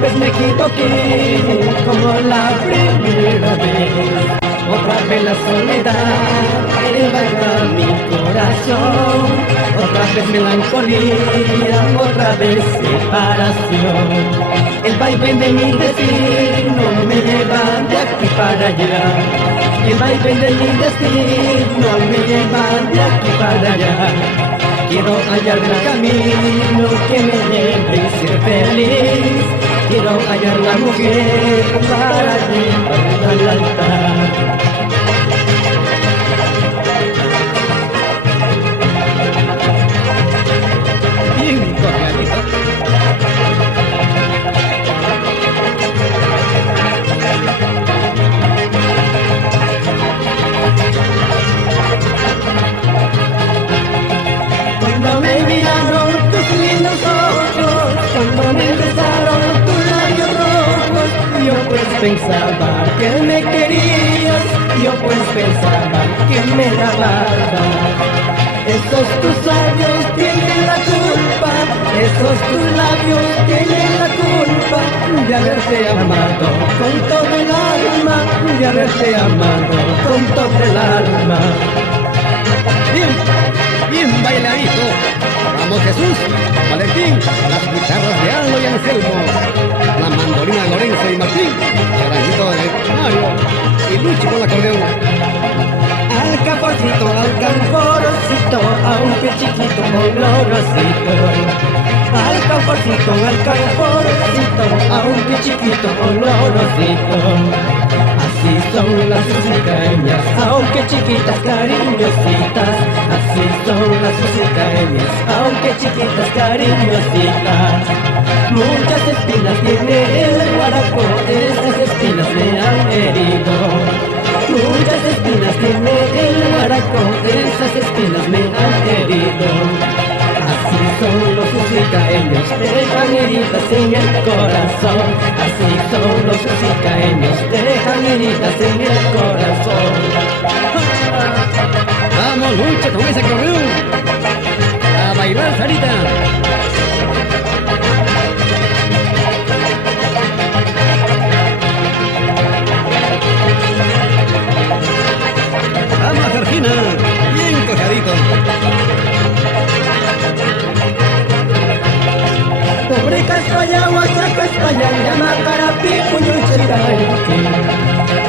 vez me equivoqué, como la primera vez. Otra vez la soledad invadió mi corazón. Otra vez melancolía, otra vez separación. El vaivén de mi destino me lleva de aquí para allá. El vaivén de mi destino me lleva de aquí para allá. Quiero hallar el camino que me lleve a ser feliz. Quiero hallar la mujer para llevarla al altar. Bien cojeadito. Cuando me miraron tus lindos ojos, cuando me besaron tus labios rojos, yo pues pensaba que me querías, yo pues pensaba que me dabas. Esos tus labios tienen la culpa, esos tus labios tienen la culpa de haberte amado con todo el alma, de haberte amado con todo el alma. Bien bailadito. Vamos Jesús, Valentín, las guitarras de Aldo y Anselmo, la mandolina de Lorenzo y Martín, charanguito de Mario y Luchi con el acordeón. Alcanforcito, alcanforcito, aunque chiquito, olorosito. Alcanforcito, alcanforcito, aunque chiquito, olorosito. Así son las musicañas, aunque chiquitas, cariñositas. Así son las musicañas, aunque chiquitas, cariñositas. Muchas espinas tiene el guarapo, esas espinas me han herido. Muchas espinas tiene el guarapo, esas espinas me han herido. Así son los musicaeños, dejan heridas en el corazón. Así son los musicaeños, dejan heridas en el corazón. Vamos Lucha con ese acordeón, a bailar Sarita. Vamos Georgina, bien cojadito. Pobre Caspaya, Huachaca, España, Yamacarapi, Puñuchirayqui.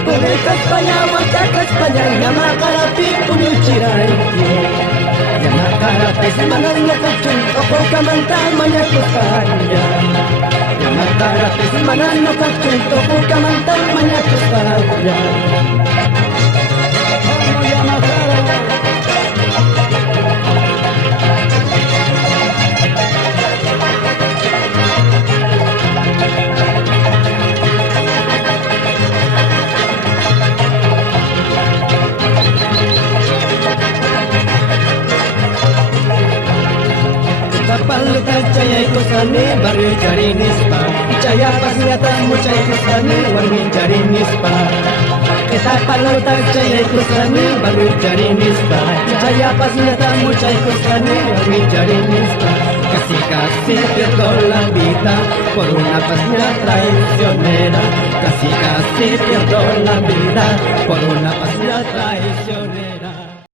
Pobre Caspaya, Huachaca, España, Yamacarapi, Puñuchirayqui. Yamacarapi, Semanal, Cachun, Ocamanta, Mañacosaya. Yamacarapi, Semanal, Cachun, Ocamanta, Mañacosaya. Palta chay kusani barrio charinispa, chayapas nyata muchay kusani warmi charinispa. Esta palota chay kusani barrio charinispa, chayapas nyata muchay kusani warmi charinispa. Casi casi pierdo la vida por una pasión traicionera. Casi casi pierdo la vida por una pasión traicionera.